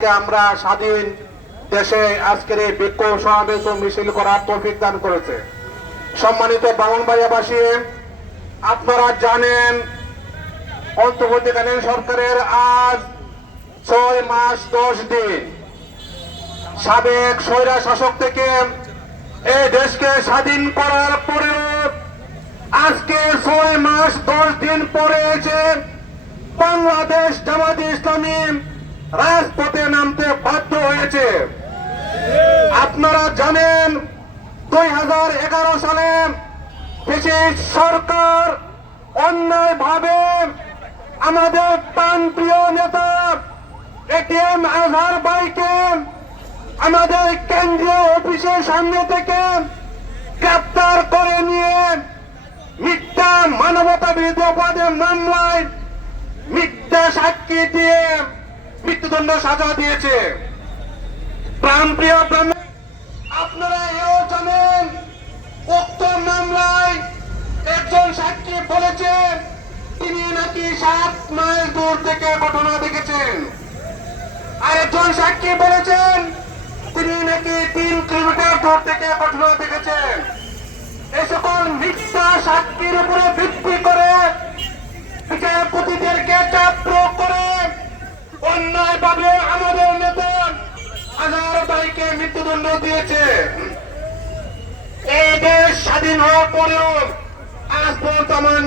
আমরা স্বাধীন দেশে আজকের এই বিক্ষোভ সমাবেশ ও মিছিল করার তৌফিক দান করেছে। সম্মানিত ব্রাহ্মণবাড়িয়াবাসী, আপনারা জানেন অন্তর্বর্তীকালীন সরকারের আজ 6 মাস 10 দিন সাবেক স্বৈরা শাসক থেকে এই দেশকে স্বাধীন করার পরেও আজকে 6 মাস 10 দিন পরে এসে বাংলাদেশ জামায়াতে ইসলামী রাজপথে নামতে বাধ্য হয়েছে। আপনারা জানেন 2011 সালে ব্রিটিশ সরকার অন্যায়ভাবে আমাদের প্রাণপ্রিয় নেতা এটিএম আজহার ভাইকে আমাদের কেন্দ্রীয় অফিসের সামনে থেকে গ্রেপ্তার করে নিয়ে মিথ্যা মানবতা বিরোধী অপরাধের মামলায় মিথ্যা সাক্ষী দিয়ে মৃত্যুদণ্ড সাজা দিয়েছে। প্রাণপ্রিয় আপনারা এও জানেন উক্ত মামলায় একজন সাক্ষী বলেছেন তিনি নাকি 7 মাইল দূর থেকে ঘটনা দেখেছেন, আরেকজন সাক্ষী বলেছেন তিনি নাকি 3 কিলোমিটার দূর থেকে ঘটনা দেখেছেন। এই সকল মিথ্যা সাক্ষীর উপরে ভিত্তি করে বিচারপতিদেরকে চাপ প্রয়োগ করে অন্যায়ভাবে আমাদের নেতা আজহার ভাইকে মৃত্যুদণ্ড দিয়েছে। এই দেশ স্বাধীন হওয়ার পরেও আজ পর্যন্ত আমার